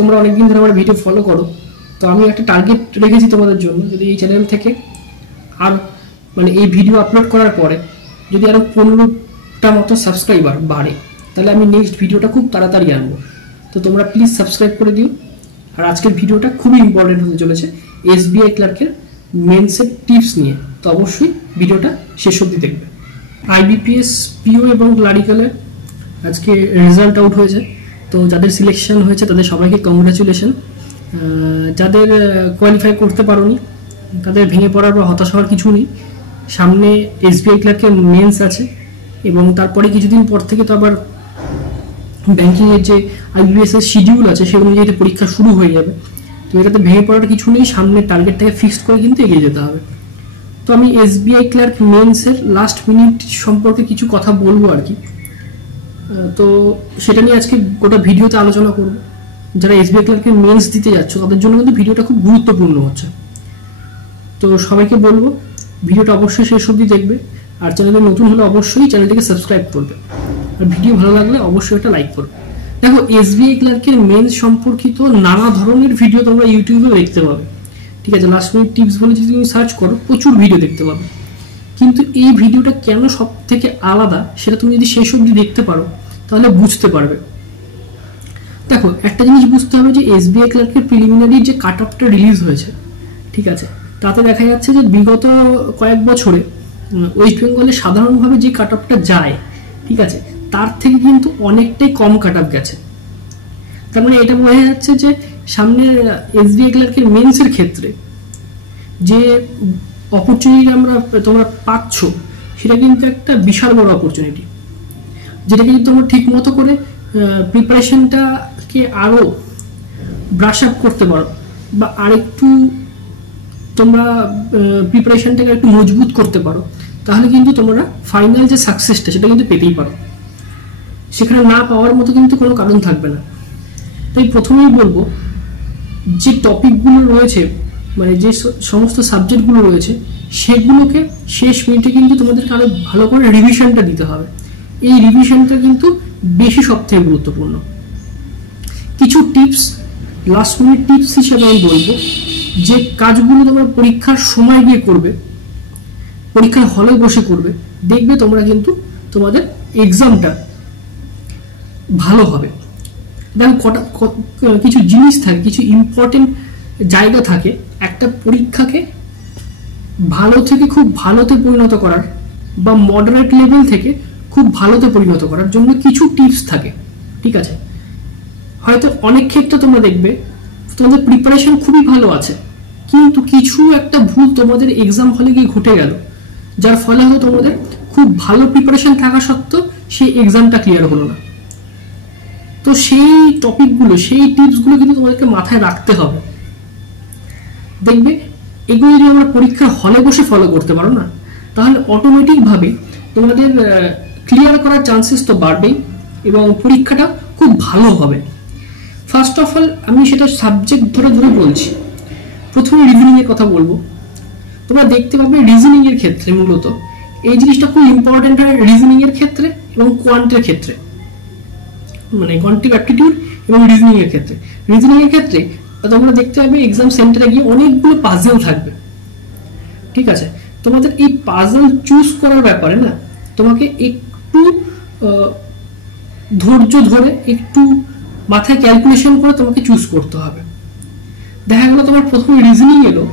তোমরা অনেকদিন ধরে আমার ভিডিও ফলো করো, তো আমি একটা টার্গেট রেখেছি তোমাদের জন্য, যদি এই চ্যানেল থেকে আর মানে এই ভিডিও আপলোড করার পরে যদি আরও 15টা মতো সাবস্ক্রাইবার বাড়ে, তাহলে আমি নেক্সট ভিডিওটা খুব তাড়াতাড়ি আনবো। তো তোমরা প্লিজ সাবস্ক্রাইব করে দিও। আর আজকের ভিডিওটা খুবই ইম্পর্টেন্ট হতে চলেছে এসবিআই ক্লার্কের মেন্সের টিপস নিয়ে, তো অবশ্যই ভিডিওটা শেষ অবধি দেখবে। আইবিপিএস, পিও এবং ক্লারিক্যালের আজকে রেজাল্ট আউট হয়েছে। তো যাদের সিলেকশন হয়েছে তাদের সবাইকে কংগ্রাচুলেশন। যাদের কোয়ালিফাই করতে পারোনি তাদের ভেঙে পড়ার বা হতাশ হওয়ার কিছু নেই। সামনে এসবিআই ক্লার্কের মেন্স আছে এবং তারপরে কিছুদিন পর থেকে তো আবার ব্যাংকিংয়ের যে আইবিপিএস এর শিডিউল আছে সেগুলো অনুযায়ী পরীক্ষা শুরু হয়ে যাবে। তো এটাতে ভেঙে পড়ার কিছু নেই, সামনে টার্গেটটাকে ফিক্সড করে কিন্তু এগিয়ে যেতে হবে। তো আমি এসবিআই ক্লার্ক মেন্সের লাস্ট মিনিট সম্পর্কে কিছু কথা বলবো আর কি। তো সেটা নিয়ে আজকে গোটা ভিডিওতে আলোচনা করব। যারা এসবিআই ক্লার্কের মেন্স দিতে যাচ্ছ তাদের জন্য কিন্তু ভিডিওটা খুব গুরুত্বপূর্ণ হচ্ছে। তো সবাইকে বলবো ভিডিওটা অবশ্যই শেষ অবধি দেখবে, আর চ্যানেলে নতুন হলে অবশ্যই চ্যানেলটিকে সাবস্ক্রাইব করবে, আর ভিডিও ভালো লাগলে অবশ্যই একটা লাইক করবে। দেখো, এসবিআই ক্লার্কের মেন্স সম্পর্কিত নানা ধরনের ভিডিও তোমরা ইউটিউবে দেখতে পাবে, ঠিক আছে? লাস্ট মিনিট টিপস বলে যদি তুমি সার্চ করো প্রচুর ভিডিও দেখতে পাবে, কিন্তু এই ভিডিওটা কেন সব থেকে আলাদা সেটা তুমি যদি শেষ অবধি দেখতে পারো তাহলে বুঝতে পারবে। দেখো, একটা জিনিস বুঝতে হবে যে এসবিআই ক্লার্কের প্রিলিমিনারি যে কাট অফটা রিলিজ হয়েছে, ঠিক আছে, তাতে দেখা যাচ্ছে যে বিগত কয়েক বছরে ওয়েস্ট বেঙ্গলে সাধারণভাবে যে কাট অফটা যায়, ঠিক আছে, তার থেকে কিন্তু অনেকটাই কম কাট অফ গেছে। তার মানে এটা বোঝা যাচ্ছে যে সামনে এসবিআই ক্লার্কের মেন্সের ক্ষেত্রে যে অপরচুনিটি তোমরা পাচ্ছ সেটা কিন্তু একটা বিশাল বড় অপরচুনিটি, যেটা কিন্তু তোমরা ঠিক মতো করে প্রিপারেশনটাকে আরো ব্রাশ আপ করতে পারো বা আরেকটু তোমরা প্রিপারেশনটাকে একটু মজবুত করতে পারো, তাহলে কিন্তু তোমরা ফাইনাল যে সাকসেসটা সেটা কিন্তু পেতেই পারো। সেখানে না পাওয়ার মতো কিন্তু কোনো কারণ থাকবে না। তাই প্রথমেই বলবো যে টপিকগুলো রয়েছে, মানে যে সমস্ত সাবজেক্টগুলো রয়েছে সেগুলোকে শেষ মিনিটে কিন্তু তোমাদেরকে আরো ভালো করে রিভিশনটা দিতে হবে। এই রিভিশনটা কিন্তু বেশি সবথেকে গুরুত্বপূর্ণ। কিছু টিপস, লাস্ট মিনিট টিপস হিসেবে আমি বলবো, যে কাজগুলো তোমরা পরীক্ষার সময় গিয়ে করবে, পরীক্ষার হলে বসে করবে, দেখবে তোমরা কিন্তু তোমাদের এক্সামটা ভালো হবে। দেখো, কিছু জিনিস থাকে, কিছু ইম্পর্টেন্ট জায়গা থাকে একটা পরীক্ষাকে ভালো থেকে খুব ভালোতে পরিণত করার বা মডারেট লেভেল থেকে খুব ভালোতে পরিণত করার জন্য কিছু টিপস থাকে, ঠিক আছে? হয়তো অনেক ক্ষেত্রে তোমরা দেখবে তোমাদের প্রিপারেশন খুবই ভালো আছে, কিন্তু কিছু একটা ভুল তোমাদের এক্সাম হলে গিয়ে ঘটে গেল, যার ফলে হয়তো তোমাদের খুব ভালো প্রিপারেশন থাকা সত্ত্বেও সেই এক্সামটা ক্লিয়ার হলো না। তো সেই টপিকগুলো, সেই টিপসগুলো কিন্তু তোমাদেরকে মাথায় রাখতে হবে। দেখবে এগুলো যদি আমরা পরীক্ষার হলে বসে ফলো করতে পারো না, তাহলে অটোমেটিকভাবে তোমাদের ক্লিয়ার করার চান্সেস তো বাড়বেই এবং পরীক্ষাটা খুব ভালো হবে। ফার্স্ট অফ অল আমি সেটা সাবজেক্ট ধরে ধরে বলছি। প্রথমে রিজনিং এর কথা বলবো। তোমরা দেখতে পাবে রিজনিং এর ক্ষেত্রে মূলত এই জিনিসটা খুব ইম্পর্টেন্ট হয় রিজনিং এর ক্ষেত্রে এবং কোয়ান্টের ক্ষেত্রে, মানে কোয়ান্টিটিভ অ্যাপটিটিউড এবং রিজনিং এর ক্ষেত্রে। রিজনিং এর ক্ষেত্রে তোমরা দেখতে পাবে এক্সাম সেন্টারে গিয়ে অনেকগুলো পাজল থাকবে, ঠিক আছে? তোমাদের এই পাজল চুজ করার ব্যাপারে না তোমাকে একটু ধৈর্য ধরে, একটু মাথায় ক্যালকুলেশন করে তোমাকে চুজ করতে হবে। দেখা গেল তোমার প্রথমে রিজনিং এলো,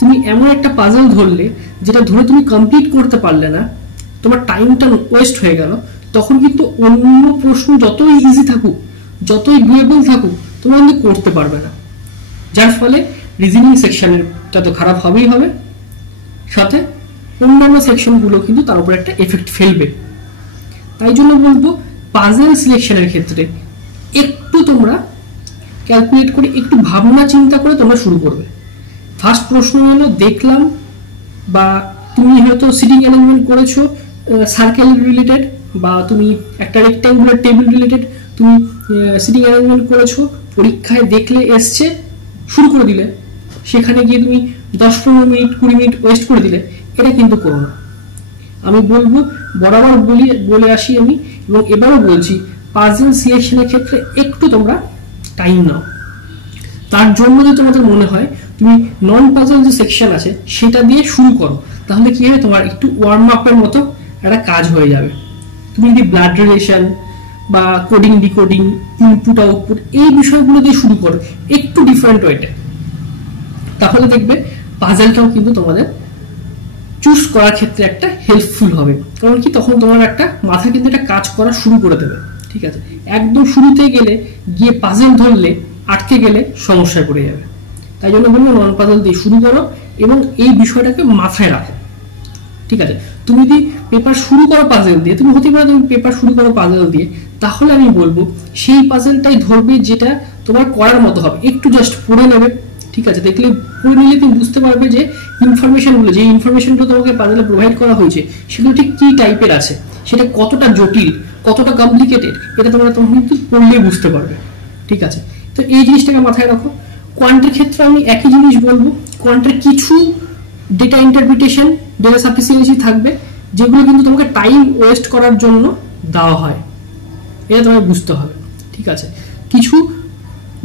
তুমি এমন একটা পাজল ধরলে যেটা ধরে তুমি কমপ্লিট করতে পারলে না, তোমার টাইমটা ওয়েস্ট হয়ে গেল, তখন কিন্তু অন্য প্রশ্ন যতই ইজি থাকুক, যতই ডুয়েবল থাকুক, তোমরা কিন্তু করতে পারবে না। যার ফলে রিজনিং সেকশনটা তো খারাপ হবেই হবে, সাথে অন্যান্য সেকশনগুলো কিন্তু তার উপর একটা এফেক্ট ফেলবে। তাই জন্য বলবো পাজল সিলেকশনের ক্ষেত্রে একটু তোমরা ক্যালকুলেট করে, একটু ভাবনা চিন্তা করে তোমরা শুরু করবে। ফার্স্ট প্রশ্ন হলো দেখলাম, বা তুমি হয়তো সিটিং অ্যারেঞ্জমেন্ট করেছো সার্কেল রিলেটেড, বা তুমি একটা রেক্ট্যাঙ্গুলার টেবিল রিলেটেড তুমি সিটিং অ্যারেঞ্জমেন্ট করেছো, পরীক্ষায় দেখলে এসছে, শুরু করে দিলে, সেখানে গিয়ে তুমি 10-15 মিনিট 20 মিনিট ওয়েস্ট করে দিলে, এটা কিন্তু করো না। আমি বলবো, বরাবর বলে আসি আমি, এবং এবারও বলছি, পাজল সিলেকশনের ক্ষেত্রে একটু তোমরা টাইম নাও, তার জন্য যদি তোমাদের মনে হয় তুমি নন পাজল যে সেকশন আছে সেটা দিয়ে শুরু করো, তাহলে কি হবে, তোমার একটু ওয়ার্ম আপের মতো একটা কাজ হয়ে যাবে। তুমি যদি ব্লাড রিলেশন বা কোডিং ডিকোডিং, ইনপুট আউটপুট এই বিষয়গুলো দিয়ে শুরু করো একটু ডিফারেন্ট ওয়েতে, তাহলে দেখবে পাজলটাও কিন্তু তোমাদের চুজ করার ক্ষেত্রে একটা হেল্পফুল হবে। কারণ কি, তখন তোমার একটা মাথা কিন্তু একটা কাজ করা শুরু করে দেবে। ঠিক আছে, একদম শুরুতে গেলে গিয়ে পাজল ধরলে আটকে গেলে সমস্যায় পড়ে যাবে। তাই জন্য বলবো নন পাজল দিয়ে শুরু করো এবং এই বিষয়টাকে মাথায় রাখো। ঠিক আছে, তুমি যদি পেপার শুরু করো পাজল দিয়ে, তুমি হতে পারে তুমি পেপার শুরু করো পাজল দিয়ে, তাহলে আমি বলবো সেই পাজলটাই ধরবে যেটা তোমার করার মতো হবে। একটু জাস্ট পড়ে নেবে, ঠিক আছে, দেখলে পড়ে নিলে তুমি বুঝতে পারবে যে ইনফরমেশনগুলো, যে ইনফরমেশনগুলো তোমাকে পাজলে প্রোভাইড করা হয়েছে সেগুলো ঠিক কী টাইপের আছে, সেটা কতটা জটিল, কতটা কমপ্লিকেটেড, এটা তোমরা তখন কিন্তু পড়লেই বুঝতে পারবে। ঠিক আছে, তো এই জিনিসটাকে মাথায় রাখো। কোয়ান্টের ক্ষেত্রে আমি একই জিনিস বলবো, কোয়ান্টের কিছু ডেটা ইন্টারপ্রিটেশন, ডেটা সাফিসিয়েন্সি থাকবে যেগুলো কিন্তু তোমাকে টাইম ওয়েস্ট করার জন্য দেওয়া হয়, এটা তোমাকে বুঝতে হবে। ঠিক আছে, কিছু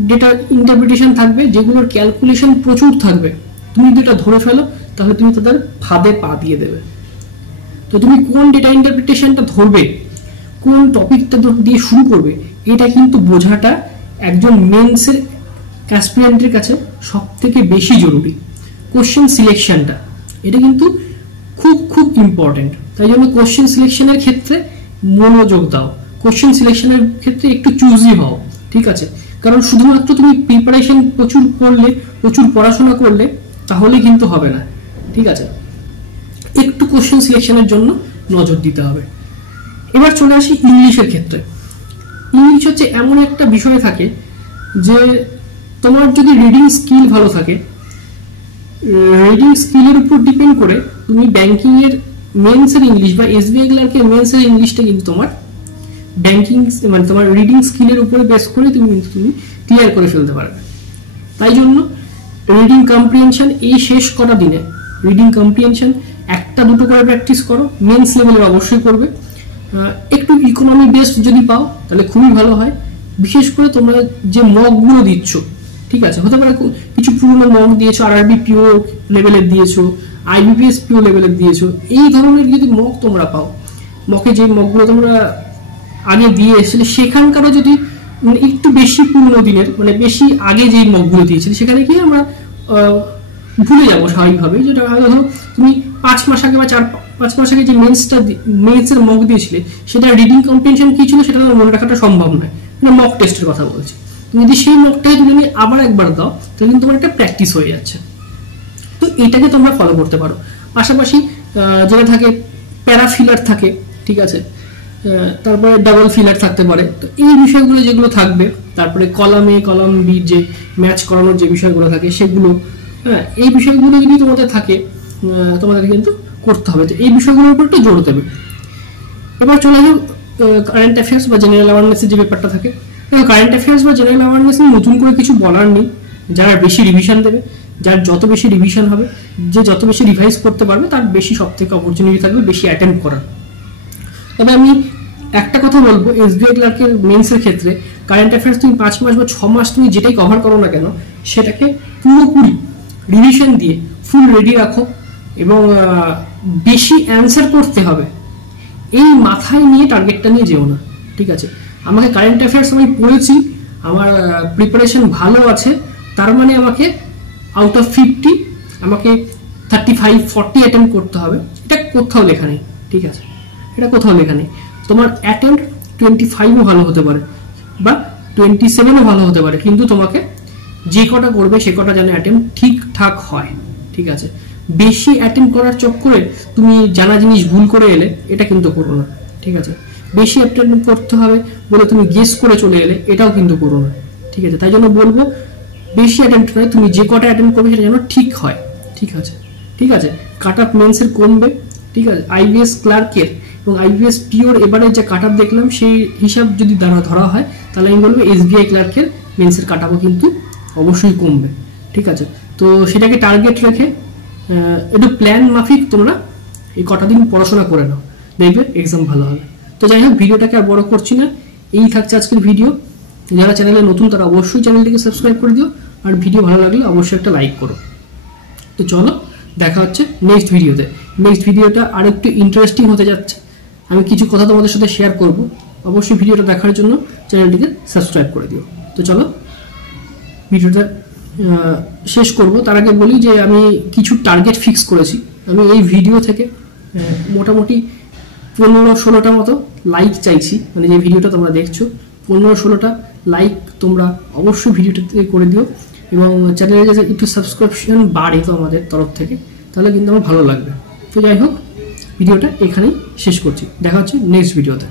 ডেটা ইন্টারপ্রিটেশন থাকবে যেগুলোর ক্যালকুলেশন প্রচুর থাকবে, তুমি যদি এটা ধরে ফেলো তাহলে তুমি তাদের ফাঁদে পা দিয়ে দেবে। তো তুমি কোন ডেটা ইন্টারপ্রিটেশনটা ধরবে, কোন টপিকটা দিয়ে শুরু করবে, এটা কিন্তু বোঝাটা একজন মেন্সের অ্যাসপিরেন্টের কাছে সব থেকে বেশি জরুরি। কোশ্চেন সিলেকশনটা, এটা কিন্তু খুব খুব ইম্পর্টেন্ট। তাই জন্য কোশ্চেন সিলেকশনের ক্ষেত্রে মনোযোগ দাও, কোশ্চেন সিলেকশনের ক্ষেত্রে একটু চুজি হও। ঠিক আছে, কারণ শুধুমাত্র তুমি প্রিপারেশন প্রচুর করলে, প্রচুর পড়াশোনা করলে তাহলে কিন্তু হবে না। ঠিক আছে, একটু কোশ্চেন সিলেকশনের জন্য নজর দিতে হবে। এবার চলে আসি ইংলিশের ক্ষেত্রে। ইংলিশ হচ্ছে এমন একটা বিষয় থাকে যে তোমার যদি রিডিং স্কিল ভালো থাকে, রিডিং স্কিলের উপর ডিপেন্ড করে তুমি ব্যাংকিংয়ের মেন্সের ইংলিশ বা এসবিআই ক্লার্কের মেন্সের ইংলিশটা কিন্তু তোমার ব্যাংকিং মানে তোমার রিডিং স্কিলের উপরে বেস করে তুমি ক্লিয়ার করে ফেলতে পারবে। তাই জন্য রিডিং কম্প্রিহেনশন এই শেষ করা দিনে রিডিং কম্প্রিহেনশন একটা দুটো করে প্র্যাকটিস করো, মেন্স লেভেলের অবশ্যই করবে। একটু ইকোনমি বেসড যদি পাও তাহলে খুবই ভালো হয়। বিশেষ করে তোমরা যে মকগুলো দিচ্ছ, ঠিক আছে, হতে পারে কিছু পুরোনো মক দিয়েছো, আরআরবি পিও লেভেলের দিয়েছো, আইবিপিএস পিও লেভেলের দিয়েছো, এই ধরনের যদি মক তোমরা পাও, মকে যে মকগুলো তোমরা আগে দিয়ে এসেছিলে সেখানকারও যদি একটু বেশি পুরোনো দিনের, মানে বেশি আগে যেই মকগুলো দিয়েছিলে সেখানে গিয়ে আমরা ভুলে যাবো স্বাভাবিকভাবে। যেটা ধরো তুমি 5 মাস আগে বা 4-5 মাস আগে যে মেন্সের মক দিয়েছিলে সেটা রিডিং কম্প্রিহেনশন কি ছিল সেটা মনে রাখাটা সম্ভব নয়, মানে মক টেস্টের কথা বলছি। তুমি যদি সেই মকটাকে তুমি আবার একবার দাও তাহলে কিন্তু তোমার একটা প্র্যাকটিস হয়ে যাচ্ছে। তো এটাকে তোমরা ফলো করতে পারো। পাশাপাশি যেটা থাকে প্যারাফিলার থাকে, ঠিক আছে, তারপরে ডাবল ফিলার থাকতে পারে। তো এই বিষয়গুলো যেগুলো থাকবে, তারপরে কলাম এ কলাম বি যে ম্যাচ করানোর যে বিষয়গুলো থাকে সেগুলো, হ্যাঁ, এই বিষয়গুলো যদি তোমাদের থাকে তোমাদের কিন্তু করতে হবে। তো এই বিষয়গুলোর উপর একটু জোর দেবে। এবার চলে আসো কারেন্ট অ্যাফেয়ার্স বা জেনারেল অ্যাওয়ারনেসের যে ব্যাপারটা থাকে। কারেন্ট অ্যাফেয়ার্স বা জেনারেল অ্যাওয়ারনেস নিয়ে নতুন করে কিছু বলার নেই। যারা বেশি রিভিশন দেবে, যার যত বেশি রিভিশন হবে, যে যত বেশি রিভাইজ করতে পারবে তার বেশি সব থেকে অপরচুনিটি থাকবে বেশি অ্যাটেম্প করার। তবে আমি একটা কথা বলবো, এসবিআই ক্লার্কের মেন্সের ক্ষেত্রে কারেন্ট অ্যাফেয়ার্স তুমি 5 মাস বা 6 মাস তুমি যেটাই কভার করো না কেন সেটাকে পুরোপুরি রিভিশন দিয়ে ফুল রেডি রাখো এবং বেশি অ্যান্সার করতে হবে এই মাথায় নিয়ে টার্গেটটা নিয়ে যেও না। ঠিক আছে, আমাকে কারেন্ট অ্যাফেয়ার্স আমি পড়েছি, আমার প্রিপারেশন ভালো আছে, তার মানে আমাকে আউট অফ 50 আমাকে 35-40 অ্যাটেম্প করতে হবে, এটা কোথাও লেখা নেই। ঠিক আছে, এটা কোথাও লেখা নেই। তোমার অ্যাটেম্প 25ও ভালো হতে পারে বা 27ও ভালো হতে পারে, কিন্তু তোমাকে যে কটা করবে সে কটা যেন অ্যাটেম্প ঠিকঠাক হয়। ঠিক আছে, বেশি অ্যাটেম্প করার চক্করে তুমি জানা জিনিস ভুল করে এলে এটা কিন্তু করো না। ঠিক আছে, বেশি অ্যাটেম্প করতে হবে বলে তুমি গেস করে চলে এলে এটাও কিন্তু করো না। ঠিক আছে, তাই জন্য বলবো বেশি অ্যাটেম্প নয়, তুমি যে কটা অ্যাটেম্প করবে সেটা যেন ঠিক হয়। ঠিক আছে, ঠিক আছে, কাট অফ মেন্সের কমবে। ঠিক আছে, আইবিএস ক্লার্কের এবং আইবিএস পিওর এবারে যে কাট অফ দেখলাম সেই হিসাব যদি ধরা হয় তাহলে আমি বলবো এসবিআই ক্লার্কের মেন্সের কাট অফও কিন্তু অবশ্যই কমবে। ঠিক আছে, তো সেটাকে টার্গেট রেখে একটু প্ল্যান মাফিক তোমরা এই কটা দিন পড়াশোনা করে নাও, দেখবে এক্সাম ভালো হবে। তো যাই হোক, ভিডিওটাকে আর বড় করছি না, এই থাকছে আজকের ভিডিও। যারা চ্যানেলে নতুন তারা অবশ্যই চ্যানেলটিকে সাবস্ক্রাইব করে দিও। আর ভিডিও ভালো লাগলে অবশ্যই একটা লাইক করো। তো চলো দেখা হচ্ছে নেক্সট ভিডিওতে। নেক্সট ভিডিওটা আরেকটু ইন্টারেস্টিং হতে যাচ্ছে, আমি কিছু কথা তোমাদের সাথে শেয়ার করব। অবশ্যই ভিডিওটা দেখার জন্য চ্যানেলটিকে সাবস্ক্রাইব করে দিও। তো চলো ভিডিওটা শেষ করব। তার আগে বলি যে আমি কিছু টার্গেট ফিক্স করেছি। আমি এই ভিডিও থেকে মোটামুটি 15-16টা মতো লাইক চাইছি, মানে যে ভিডিওটা তোমরা দেখছো 15-16টা লাইক তোমরা অবশ্যই ভিডিওটাতে করে দিও, এবং চ্যানেলে যাতে একটু সাবস্ক্রিপশন বাড়ে তো আমাদের তরফ থেকে, তাহলে কিন্তু আমার ভালো লাগবে। তো যাই হোক, ভিডিওটা এখানেই শেষ করছি, দেখা হচ্ছে নেক্সট ভিডিওতে।